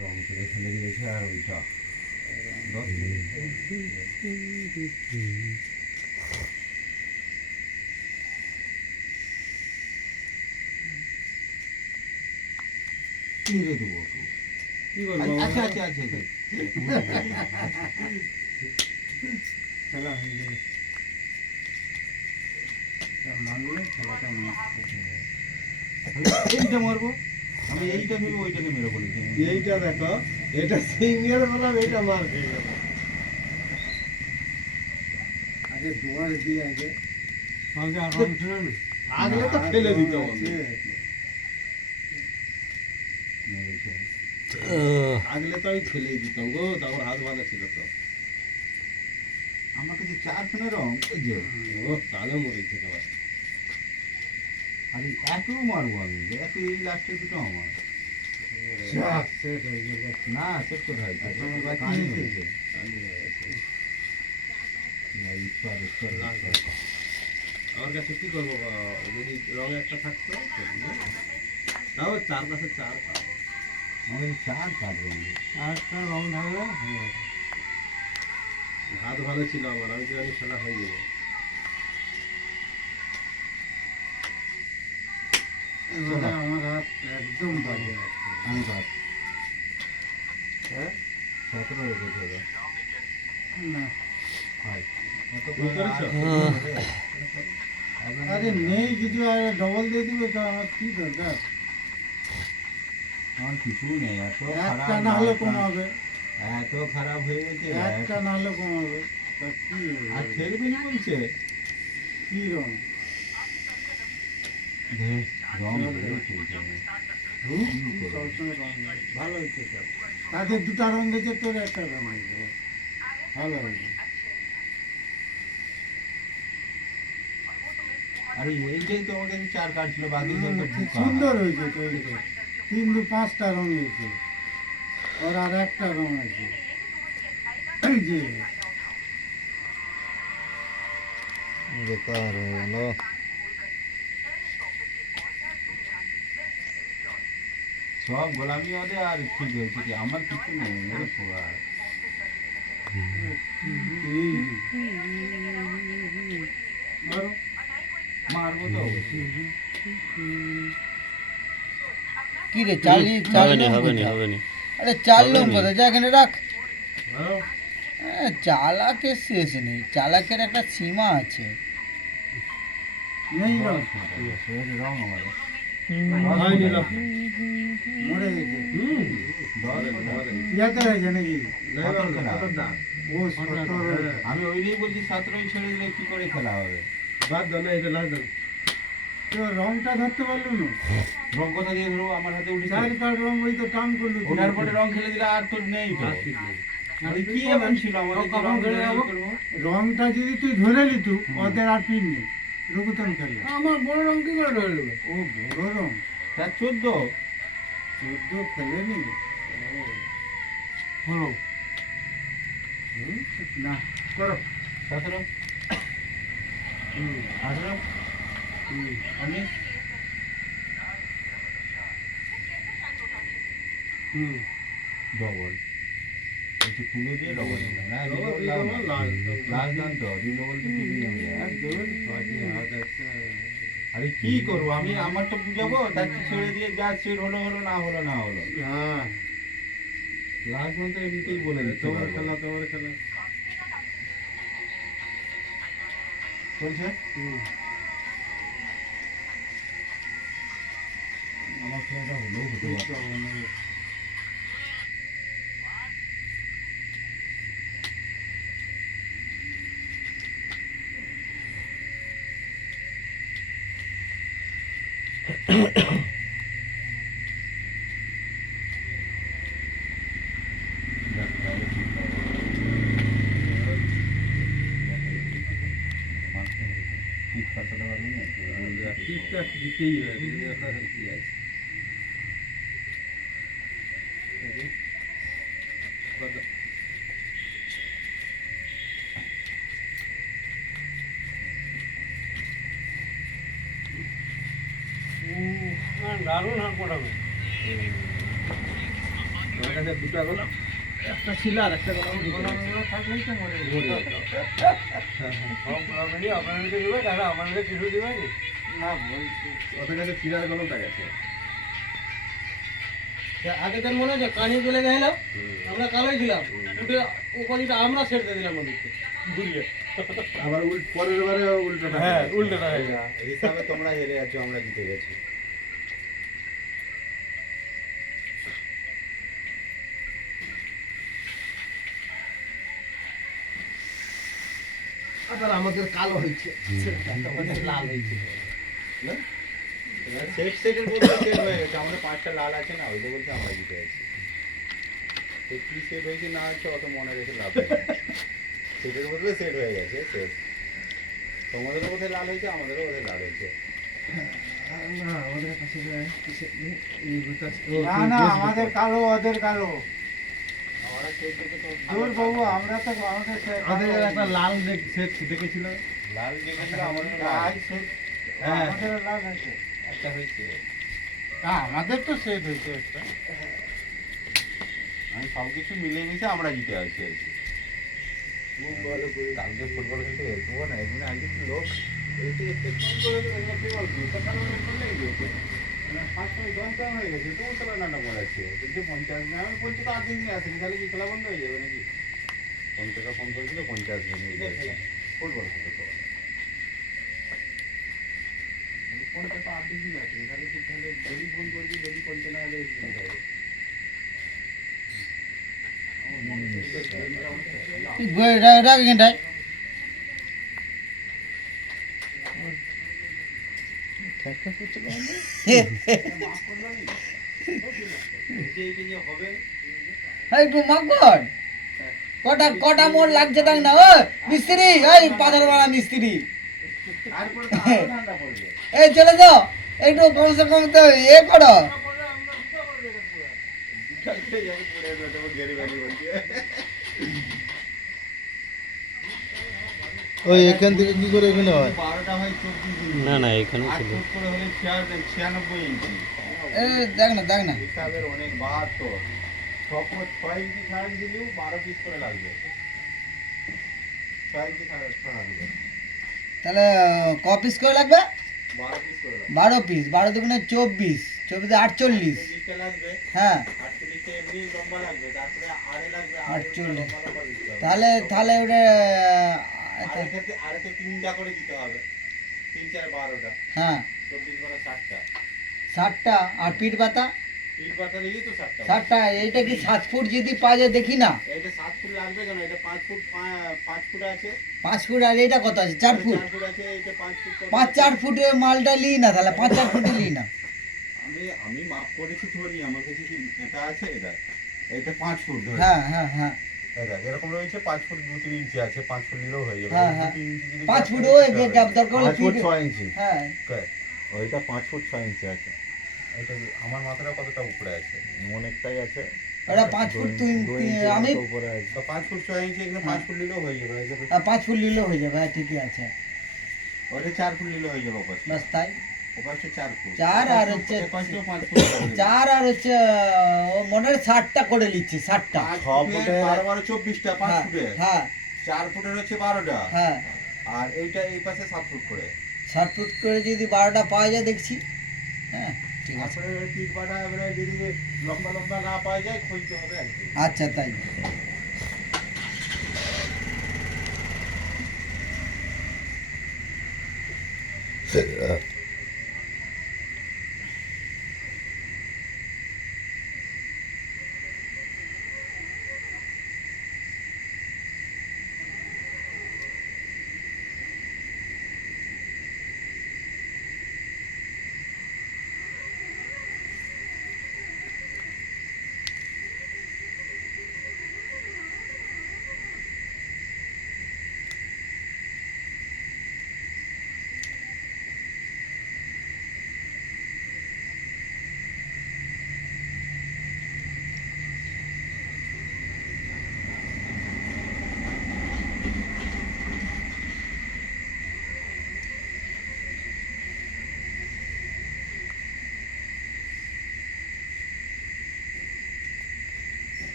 রং করে ফেলে দিয়েছে আর ওইটা 10 মিনিট তীরে দেবো কি করবো? আচ্ছা আচ্ছা আচ্ছা আচ্ছা খেলা হয়ে গেলে মানলে খেলাটা এইটা মারবো আমি এইটা ভেবে ওইটাকে মেরে বলেছি এইটা দেখো, এটা সিঙ্গেল বললাম, এইটা মার খেয়ে গেল। আগে দোয়ার দিয়ে আগে আগলে তো ফেলে দিতে হবে। আগলে তো আমি ফেলেই দিতাম গো, তারপর হাত ভালো ছিল তো। আমাকে যে 4 ফেনে রং ওই যে ও তাহলে মরেছে তোমার। আর একও মারবো আমি এত এই লাস্টের দুটো আমার না সেট কোথায় বাকি আমার কাছে কি করবো, যদি রং একটা থাকতো তাও 4 পাশে 4 আমাদের 4 কাটবো আরেকটা রং ঢাললে হাত ভালো ছিল আমার, আমি তো জানি খেলা হয়ে যাবে। আমার হাত একদম বাজে। আমি বাদ হ্যাঁ 17 রেখেছে না হয় আরে নেই কিছু, আর ডবল দিয়ে দিবে তো আমার কি দরকার? আমার কিছু নেই এত একটা খারাপ না হলে কমাবে, এত খারাপ হয়ে গেছে একটা না হলে কমাবে। তা কি আর খেলবেনি বলছে কি রং? রং সবসময় রং লাগে। ভালো হয়েছে তো, তাদের 2টা রং দিয়েছে, তোর একটা রং হয়েছে, ভালো হয়েছে। আরে এইটাই তো আমাকে 4 কার্ড ছিল বাকি তো সুন্দর হয়েছে তো, 3-5টা রং হয়েছে, ওর আর একটা রং আছে। এই যে বেকার হয়ে গেল। সব গোলামি ওদের আর ঠিক হয়েছে কি আমার কিছু নেই ওরা সবার মারবো তো কি রে চালি চালি হবে নি। আরে চাললাম কোথায়, যা এখানে রাখ। চালাকের শেষ নেই, চালাকের একটা সীমা আছে। নেই রং, রং আমার মরে গেছে। ইয়াতে হয়েছে নাকি? ও 17। আমি ওই নিয়েই বলছি 17 ছেড়ে দিলে কি করে খেলা হবে বাদ দাও না, এটা লাগ দাও তো। রংটা ধরতে পারলো না, রং কথা দিয়ে ধরো আমার হাতে উঠেছে 4 কার্ড রং, ওই তো টান করলো। ওটার পরে রং খেলে দিলে আর তোর নেই তো আরে কি এমন ছিল আমাদের যে রং খেলে করবো রংটা যদি তুই ধরে নিতু, ওদের আর পিন নেই, রঘুতন খেললে। আমার বড় রং কি করে ধরে নেবে? ও বড় রং, তার 14 খেলেনি হলো না। করো 17 18 19 ডবল একটু তুলে দিয়ে ডবল দিলাম না লাস্ট দান তো দুই ডবল তো তুলে আরে কি করবো আমি আমার তো বুঝাবো তার ছেড়ে দিয়ে যা সেট হলো হলো না হলো না হলো হ্যাঁ, লাস্ট দান তো এমনিতেই বলে দিচ্ছে তোমার খেলা, তোমার খেলা চলছে আমার খেলাটা হলেও হতে পারে ঠিকঠাক দিতেই হবে। কি আছে দারুণ হাঁক পড়াবে। তোমার কাছে দুটো গেল, একটা ছিল আর একটা গেল থাকলেই তো মরে সব আপনারই আপনাদেরকে দেবে, তাহলে আমাদের কিছু দেবে নি। না বলছি ওদের কাছে চিরার কলমটা গেছে। আগের দিন মনে আছে কানি চলে গেলাম, আমরা কালোই ছিলাম, উঠে ও কলিটা আমরা ছেড়ে দিলাম ওদিকে ঘুরিয়ে। আবার পরের বারে উল্টোটা হ্যাঁ, হয়েছে। উল্টোটা হয়ে গেছে। এই হিসাবে তোমরা হেরে যাচ্ছ, আমরা জিতে গেছি। আবার আমাদের কালো হয়েছে, আমাদের লাল হয়েছে। সেটের বদলে সেট হয়ে গেছে, আমাদের 5টা লাল আছে না, ওইটা বলছে আমরা জিতে গেছি। তো কি সেট হয়েছে না হচ্ছে অত মনে রেখে লাভ নেই। সেটের বদলে সেট হয়ে গেছে, সেট। তোমাদেরও বোধহয় লাল হয়েছে, আমাদেরও বোধহয় লাল হয়েছে। না আমাদের কাছে না না আমাদের কালো ওদের কালো আমরা সেট দেখে তো দূর বাবু আমরা তো আমাদের আমাদের একটা লাল সেট দেখেছিল, লাল দেখেছিল, আমাদের লাল লাল সেট হ্যাঁ। আমাদের লাল হয়েছে একটা হয়েছে। না আমাদের তো সেট হয়েছে একটা আমি সব কিছু মিলে মিশে আমরা জিতে আসছি আর কি। খুব ভালো করে কালকে ফুটবল খেলতে গেছি না, এমনি আজকে তো লোক এসে ফোন করে দেবে, কি বলবি সকালে ফোন লেগে গেছে, মানে 5-10 টাকা হয়ে গেছে, তো চলো না করাচ্ছে কিন্তু 50 না, আমি বলছি তো 8 দিন আসেনি, তাহলে কি খেলা বন্ধ হয়ে যাবে নাকি? 50 টাকা ফোন করেছিল, 50 দিন হয়ে গেছে ফুটবল খেলতে। তো 50 টাকা 8 দিন আসেনি, তাহলে ডেলি ফোন করবি, ডেলি 50 না হলে হবে। রাখ এখানটায়। একটু মাফ কর। কটা কটা মোড় লাগছে দেখ না, ও মিস্ত্রি, এই পাথর বাড়া মিস্ত্রি, তারপরে তো আরো ঠান্ডা পড়বে। এই চলে যাও, একটু কমসে কম তো এ করো। কালকে যাই পড়ে যাবো গেরি বাড়ি বলছে। ওই এখান থেকে কি করে এখানে হয় 12টা হয় 24 ইঞ্চি। না না এখানে 8 ছিল ফুট করে হলে 96 ইঞ্চি। এ দেখ না দেখ না, হিসাবের অনেক 72। 6 ফুট 6 ইঞ্চি ছাড় দিলেও 12 পিস করে লাগবে। 6 ইঞ্চি ছাড় লাগবে। তাহলে ক পিস করে লাগবে? 12 পিস করে লাগবে। 12 পিস, 12 দুগুণে 24, 24 48। 48টা লাগবে। হ্যাঁ 48টা এমনি লম্বা লাগবে, তারপরে আড়ে লাগবে, 48 লম্বা লম্বা দিতে হবে। তাহলে তাহলে ওটা আড়েতে 3টা করে দিতে হবে। 3 4 12টা। হ্যাঁ 24 মানে 60টা। 60টা। আর পিঠ পাতা পিঠ পাতা নিয়েই তো 60টা। 60টা। এইটা কি 7 ফুট যদি পাওয়া যায় দেখি না। এটা 7 ফুট লাগবে কেন? এটা 5 ফুট 5 ফুট আছে। 5 ফুট, আর এটা কত আছে? 4 ফুট। 4 ফুট আছে, এটা 5 ফুট। 5-4 ফুটে মালটা লিই না, তাহলে 5-4 ফুটে লিই না। আমি মাপ করেছি ধরি, আমার কাছে কি এটা আছে, এটা 5 ফুট ধরে। হ্যাঁ হ্যাঁ হ্যাঁ এটা এরকম রয়েছে 5 ফুট 2-3 ইঞ্চি আছে, 5 ফুট নিলেও হয়ে যাবে। হ্যাঁ, হ্যাঁ। 2-3 ইঞ্চি যদি 5 ফুট ওই গ্যাপ দরকার হলে 5 ফুট পিঠ। 6 ইঞ্চি। হ্যাঁ ওইটা 5 ফুট 6 ইঞ্চি আছে। এটা আমার মাথাটা কতটা উপরে আছে? অনেকটাই আছে। ওটা 5 ফুট আমি 5 ফুট 6 ইঞ্চি, এখানে 5 ফুট নিলেও হয়ে যাবে। 5 ফুট নিলেও হয়ে যাবে। হ্যাঁ ঠিকই আছে। ওটা 4 ফুট নিলেও হয়ে যাবে। বাস তাই। ওপাশে 4 ফুট। 4 আর হচ্ছে 5 ফুট। 4 আর হচ্ছে ও মনে হয় 60টা করে নিচ্ছি, 60টা। 6 ফুটে 12 24টা 5 হ্যাঁ ফুটে। হ্যাঁ 4 ফুটের হচ্ছে 12টা। হ্যাঁ আর এইটা এই পাশে 7 ফুট করে। 60 ফুট করে যদি 12টা পাওয়া যায় দেখছি। হ্যাঁ ঠিক আছে। তারপরে পিঠ পাটা এবারে যদি লম্বা লম্বা না পাওয়া যায় খুঁজতে হবে আর কি। আচ্ছা তাই।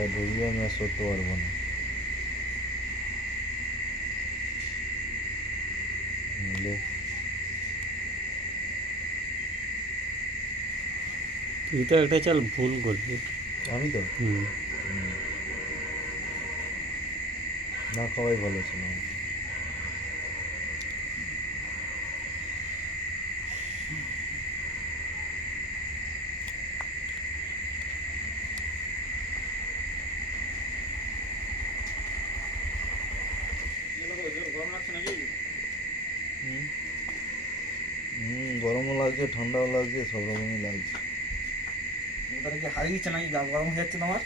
এটা ঢুকবে আমি আর সরতে পারবো না। লে। তুই তো একটা চাল ভুল করলি। আমি তো হুম। না খাওয়াই ভালো ছিল। গরমও লাগছে, ঠান্ডাও লাগছে, সব রকমই লাগছে। তাহলে কি হারিয়ে দিচ্ছে নাকি? গা গরম হয়ে যাচ্ছে তোমার?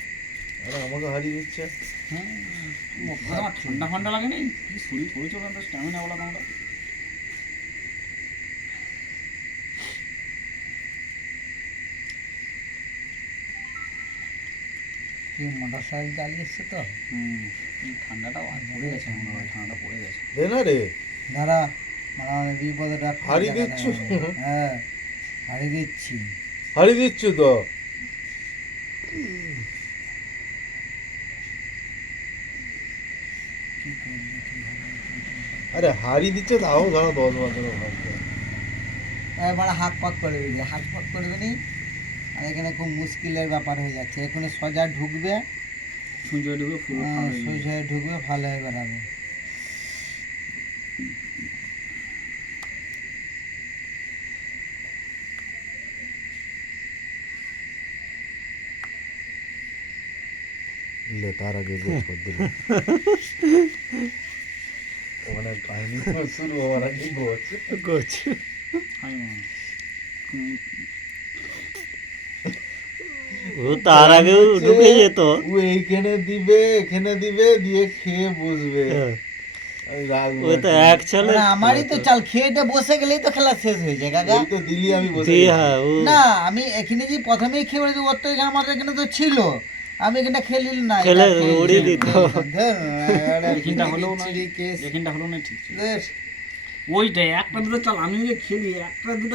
আরে আমাকে হারিয়ে দিচ্ছে। ঠান্ডা ফান্ডা লাগে নি? কি শরীর করেছো না, স্ট্যামিনা বলা তোমরা। মোটর সাইকেল চালিয়ে এসছে তো ঠান্ডাটাও পড়ে গেছে, মনে হয় ঠান্ডাটা পড়ে গেছে। দে না রে, দাঁড়া, মানে বিপদে ডাক হারিয়ে দিচ্ছ। হ্যাঁ হারিয়ে দিচ্ছি। হারিয়ে দিচ্ছ তো। আরে হারিয়ে দিচ্ছে তাও ধরো 10 বছর হয়তো। মানে হাত পাক করে দিবি, হাত পাক করবে নি। আর এখানে খুব মুশকিলের ব্যাপার হয়ে যাচ্ছে। এখানে সোজা ঢুকবে, সোজা ঢুকবে ভালো হয়ে বেড়াবে। লে তার আগে গোছ করে দিল। ওখানে কাহিনী শুরু হওয়ার আগে গোছ। গোছ। ও তার আগেও ঢুকে যেত। ও এইখানে দিবে, এখানে দিবে, দিয়ে খেয়ে বসবে। আমি রাখবো। ও তো এক ছেলে। মানে আমারই তো চাল খেয়েটে বসে গেলেই তো খেলা শেষ হয়ে যায় কাকা। এই তো দিলি আমি বসে দিয়ে গেছি। হ্যাঁ, ও না আমি এখানে যে প্রথমেই খেয়ে বলেছি, ওর তো এখানে আমার এখানে তো ছিল, আমি এখানে খেলি না, খেলে এটা খেয়ে উড়িয়ে দিতাম। দিত। ধুর, এবারে এখানটা হলেও না, বিচ্ছিরি কেস। এখানটা হলো না ঠিক ছিল। ধুর। ওইটাই একটা দুটো চাল আমি যে খেলি, একটা দুটো